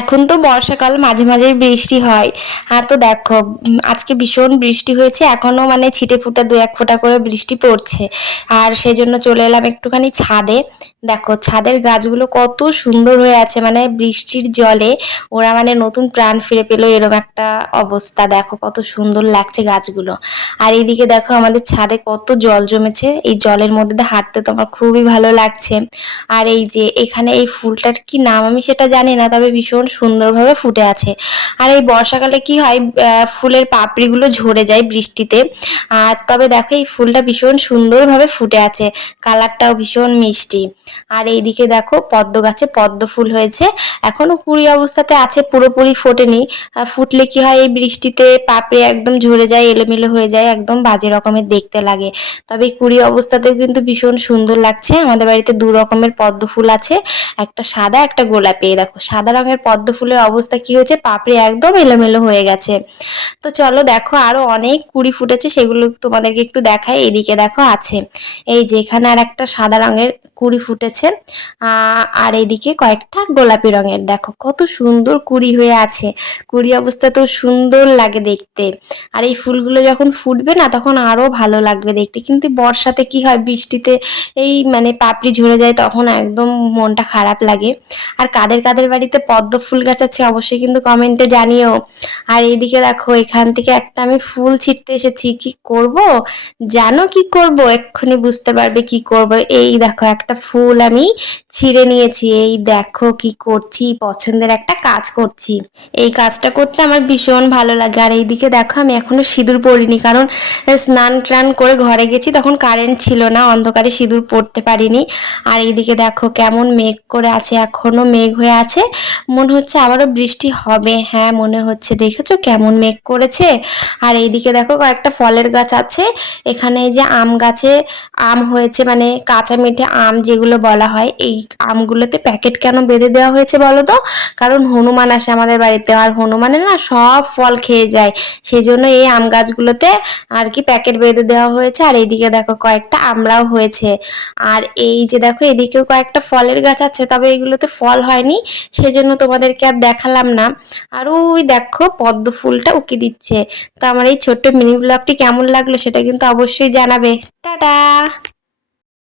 এখন তো বর্ষাকাল, মাঝে মাঝেই বৃষ্টি হয়। আর তো দেখো আজকে ভীষণ বৃষ্টি হয়েছে, এখনও মানে ছিটে ফুটা দু এক ফোঁটা করে বৃষ্টি পড়ছে। আর সেই জন্য চলে এলাম একটুখানি ছাদে। দেখো, ছাদের গাছগুলো কত সুন্দর হয়ে আছে মানে বৃষ্টির জলে ওরা মানে নতুন প্রাণ ফিরে পেল এরকম একটা অবস্থা। দেখো, কত সুন্দর লাগছে গাছগুলো। আর এইদিকে দেখো, আমাদের ছাদে কত জল জমেছে, এই জলের মধ্যে হাঁটতে তো আমার খুবই ভালো লাগছে। আর এই যে, এখানে এই ফুলটার কি নাম আমি সেটা জানি না, তবে ভীষণ সুন্দরভাবে ফুটে আছে। আর এই বর্ষাকালে কি হয় ফুলের পাপড়িগুলো ঝরে যায় বৃষ্টিতে। আর তবে দেখো, এই ফুলটা ভীষণ সুন্দরভাবে ফুটে আছে। কালারটাও ভীষণ মিষ্টি। আর এইদিকে দেখো, পদ্ম গাছে পদ্ম ফুল হয়েছে। এখনও কুড়ি অবস্থাতে আছে, পুরোপুরি ফোটেনি। ফুটলে কি হয়, এই বৃষ্টিতে পাপড়ি একদম ঝরে যায়, এলোমেলো হয়ে যায়, একদম বাজে রকমের দেখতে লাগে। তবে কুড়ি অবস্থাতেও কিন্তু ভীষণ সুন্দর লাগছে। আমাদের বাড়িতে দু রকমের পদ্ম ফুল আছে। একটা সাদা, একটা গোলাপি। দেখো, সাদা রঙের পদ্ম ফুলের অবস্থা কি হয়েছে? পাপড়ি একদম এলোমেলো হয়ে গেছে। তো চলো দেখো, আরও অনেক কুড়ি ফুটেছে, সেগুলো তোমাদেরকে একটু দেখায় এদিকে দেখো আছে, এই যেখানে আর একটা সাদা রঙের কুড়ি ফুটেছে। আর এইদিকে কয়েকটা গোলাপি রঙের। দেখো, কত সুন্দর কুড়ি হয়ে আছে। কুড়ি অবস্থা তো সুন্দর লাগে দেখতে। আর এই ফুলগুলো যখন ফুটবে না, তখন আরও ভালো লাগবে দেখতে। কিন্তু বর্ষাতে কি হয়, বৃষ্টিতে এই মানে পাপড়ি ঝরে যায়, তখন একদম মনটা খারাপ লাগে। আর কাদের কাদের বাড়িতে পদ্ম ফুল গাছ আছে, অবশ্যই কিন্তু কমেন্টে জানিও। আর এইদিকে দেখো, এখান থেকে একটা আমি ফুল ছিটতে এসেছি। কি করব? জানো কি করব? এক্ষুনি বুঝতে পারবে কি করব। এই দেখো, একটা ফুল আমি ছিঁড়ে নিয়েছি। এই দেখো কি করছি, পছন্দের একটা কাজ করছি। এই কাজটা করতে আমার ভীষণ ভালো লাগে। আর এইদিকে দেখো, আমি এখনও সিঁদুর পরিনি কারণ স্নান টান করে ঘরে গেছি, তখন কারেন্ট ছিল না, অন্ধকারে সিঁদুর পরতে পারিনি। আর এইদিকে দেখো কেমন মেঘ করে আছে, এখনও মেঘ হয়ে আছে। মনে হচ্ছে আবারও বৃষ্টি হবে। হ্যাঁ মনে হচ্ছে। দেখেছ কেমন মেঘ করেছে? আর এইদিকে দেখো কয়েকটা ফলের গাছ আছে। এখানে এই যে আম গাছে, আম হয়েছে মানে কাঁচা মেঠে আম যেগুলো বলা হয়, এই আমগুলোতে প্যাকেট কেন বেঁধে দেওয়া হয়েছে বলো তো? কারণ হনুমান আসে আমাদের বাড়িতে, আর হনুমানের না সব ফল খেয়ে যায়। সেই জন্য এই আম গাছগুলোতে আর কি প্যাকেট বেঁধে দেওয়া হয়েছে, আর এইদিকে দেখো কয়েকটা আমরাও হয়েছে। আর এই যে দেখো, এদিকেও কয়েকটা ফলের গাছ আছে, তবে এগুলোতে ফল হয়নি, সেজন্য তোমাদেরকে আর দেখালাম না। আর ওই দেখো, পদ্ম ফুলটা উকি দিচ্ছে। তো আমার এই ছোট্ট মিনি ব্লগটি কেমন লাগল সেটা কিন্তু অবশ্যই জানাবে। টাটা!